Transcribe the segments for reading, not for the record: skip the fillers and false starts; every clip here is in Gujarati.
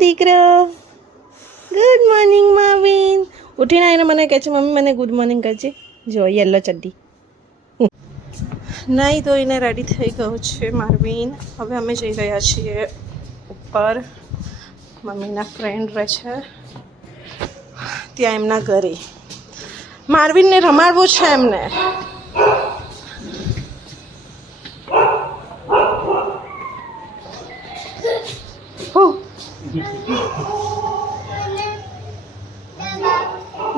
દીકરો. Good morning Marvin. ઉઠીને આવીને મને કહે છે મમ્મી મને ગુડ મોર્નિંગ કહે છે. જો યલો ચડ્ડી. નહીં તો એને રેડી થઈ ગયો છે માર્વિન. હવે અમે જઈ રહ્યા છીએ ઉપર. મમ્મીના ફ્રેન્ડ રહે છે ત્યાં એમના ઘરે. માર્વિનને રમાડવું છે એમને.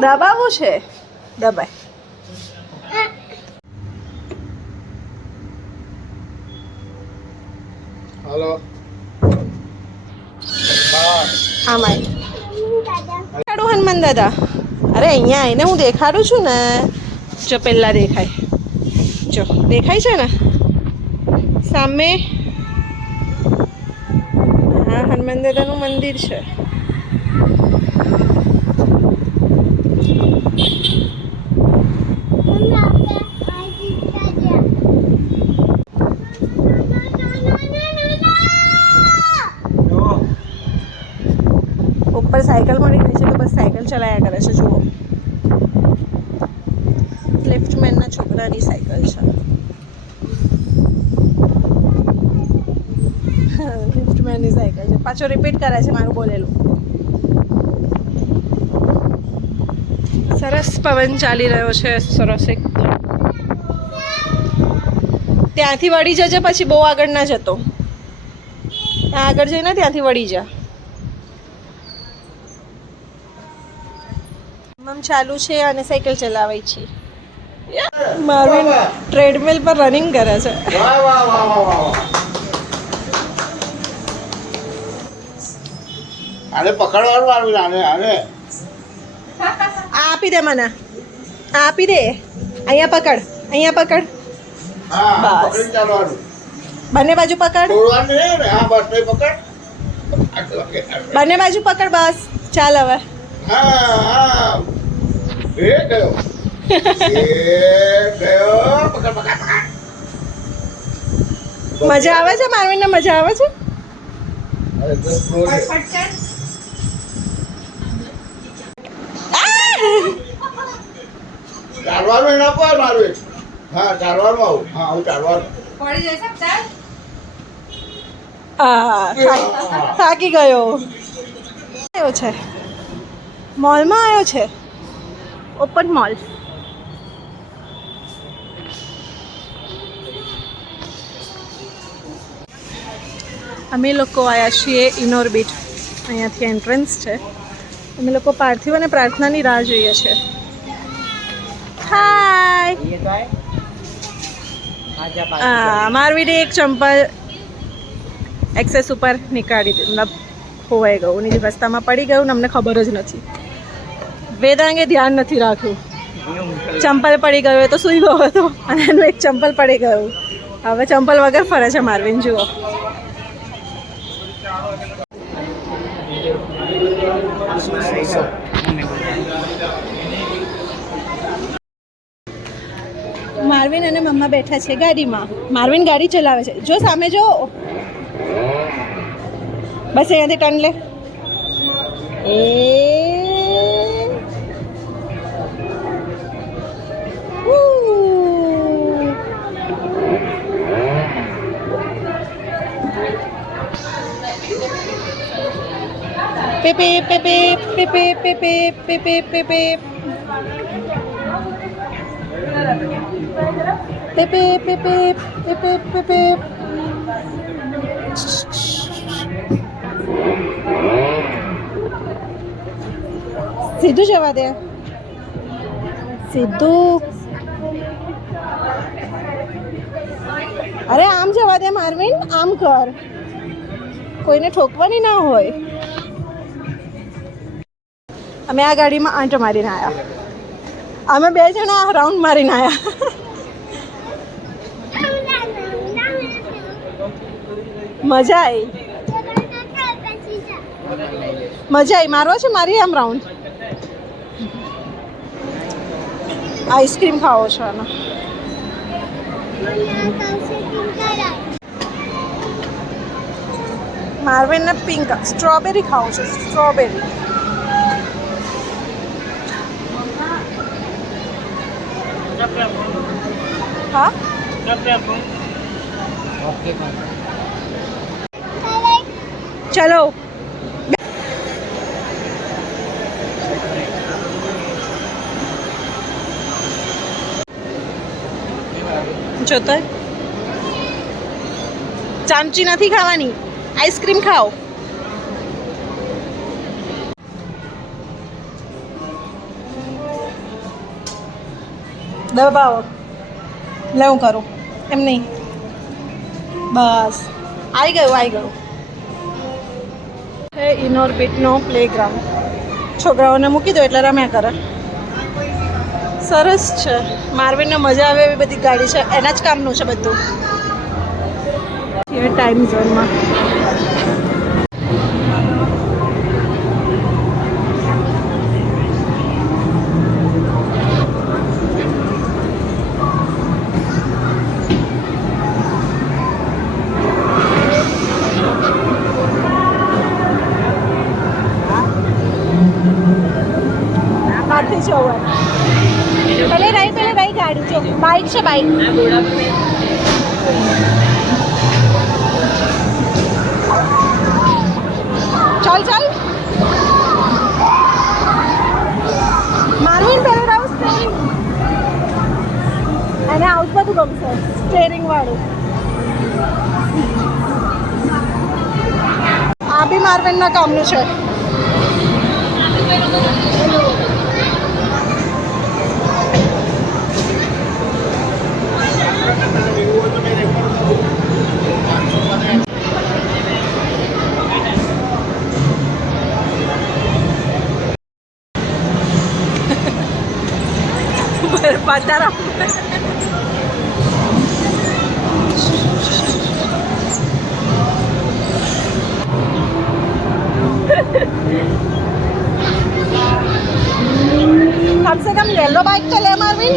દબાવવું છે દબાય. હલો આમાં દેખાડું હનુમાન દાદા. અરે અહીંયા આવીને હું દેખાડું છું ને. જો પહેલાં દેખાય. જો દેખાય છે ને સામે. હા હનુમાન દાદાનું મંદિર છે. ઉપર સાયકલ મળી ગઈ છે તો બસ સાયકલ ચલાવ્યા કરે છે. જુઓ લિફ્ટમેનના છોકરાની સાયકલ છે. લિફ્ટમેનની સાયકલ છે. પાછો રિપીટ કરે છે મારું બોલેલું. સરસ પવન ચાલી રહ્યો છે. સરસ એકદમ. ત્યાંથી વળી જજે પછી બહુ આગળ ના જતો. ત્યાં આગળ જઈને ત્યાંથી વળી જા. મમ ચાલુ છે અને સાયકલ ચલાવાય છે. માર્વિન ટ્રેડમિલ પર રનિંગ કરે છે. વાહ વાહ વાહ વાહ વાહ. આને પકડવાનું મારું આને આને આ આપી દે મને. આ આપી દે. અહીંયા પકડ. અહીંયા પકડ. હા બસ. પકડી ચાલવાનું. બંને બાજુ પકડ. છોડવાનું નહીં ને. હા બસ નહીં પકડ. બંને બાજુ પકડ બસ. ચાલ હવે. હા હા એ ગયો એ ગયો. પકડ પકડ પકડ. મજા આવે છે માર્વિનને? મજા આવે છે? અરે તો સ્લો છે. ચાલવાનું એના પર મારું. હા ચાલવાનું આવું. હા આવું ચાલવાનું. થાકી ગયો. આવ્યો છે મોલમાં. આવ્યો છે ઓપન મોલ. અમે લોકો આવ્યા છીએ ઇનોર્બિટ. અહીંયાથી એન્ટ્રન્સ છે. અમે લોકો પાર્થિવ અને પ્રાર્થનાની રાહ જોઈએ છે. હાય. મારવીને એક ચંપલ એક્સેસ ઉપર નીકાળી દીધું. મતલબ ખોવાઈ ગયું. નીચે રસ્તામાં પડી ગયું ને અમને ખબર જ નથી. વેદાંગે ધ્યાન નથી રાખ્યું. ચંપલ પડી ગયો તો સૂઈ ગયો હતો અને એનું એક ચંપલ પડી ગયું. હવે ચંપલ વગર ફરે છે માર્વિન. જુઓ માર્વિન અને મમ્મા બેઠા છે ગાડીમાં. માર્વિન ગાડી ચલાવે છે. જો સામે જો. બસ અહીંયાથી ટર્ન લે. એ Pepe Pepe Pepe Pepe Pepe Pepe Pepe Pepe Pepe Pepe. સીધું જવા દે. સીધું. અરે આમ જવા દે માર્વિન. આમ કર. કોઈને ઠોકવાની ના હોય. અમે આ ગાડીમાં આંટો મારીને આવ્યા. અમે બે જણા રાઉન્ડ મારીને આવ્યા. મજા આવી. મજા આવી. મારવા છે મારી આમ રાઉન્ડ. આઈસ્ક્રીમ ખાવો છો આનો. માર્વિનને પિંક સ્ટ્રોબેરી ખાવું છે, સ્ટ્રોબેરી. હા ચલો. જોતો ચામચી નથી ખાવાની, આઈસ્ક્રીમ ખાઓ. દબાવો લે હું કરું એમ નહીં. બસ આવી ગયું. હે ઇનોર્બિટનો પ્લેગ્રાઉન્ડ. છોકરાઓને મૂકી દો એટલે રમ્યા કરે. સરસ છે. માર્વિનને મજા આવે એવી બધી ગાડી છે, એના જ કામનું છે બધું. ટાઈમ ઝોનમાં બહારથી જવું. પેલે રહી ગાડી જો બાઇક છે, બાઇક. ચાલ માર્વિન પેલે રહું સ્ટેરિંગ. એને આવું બધું ગમશે સ્ટેરિંગ વાળું. આ બી માર્વિનના કામનું છે. પધારો. कम से कम येलो बाइक तो ले मार्विन.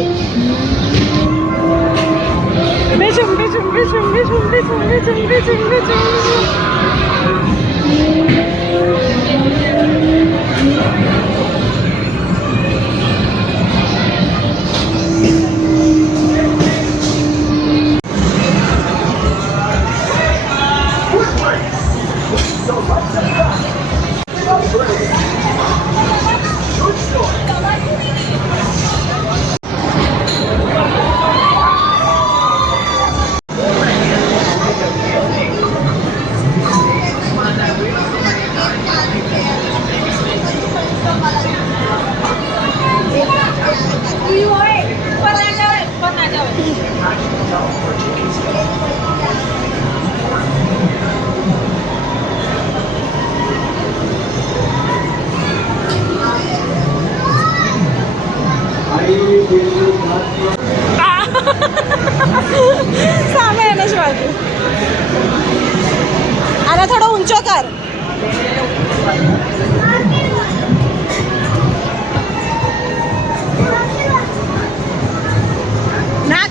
बिचुम. સામે એને જ વાગ્યું. આને થોડો ઊંચો કર. ના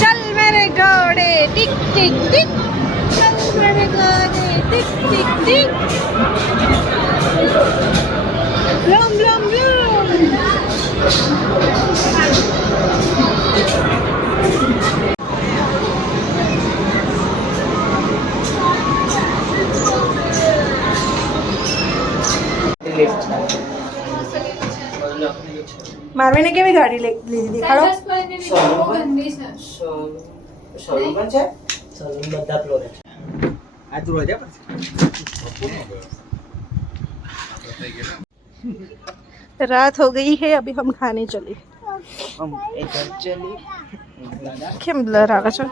चल मेरे घोड़े टिक टिक टिक. चल मेरे घोड़े टिक टिक टिक. ब्लूम ब्लूम ब्लूम. મારવીને કેવી ગાડી લીધી દેખાડો. रात हो गई है, अभी हम खाने चले. કેમ બ્લર આવે છે?